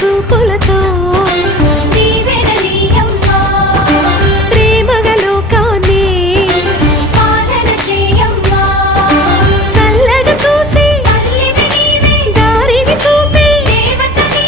చూపులతో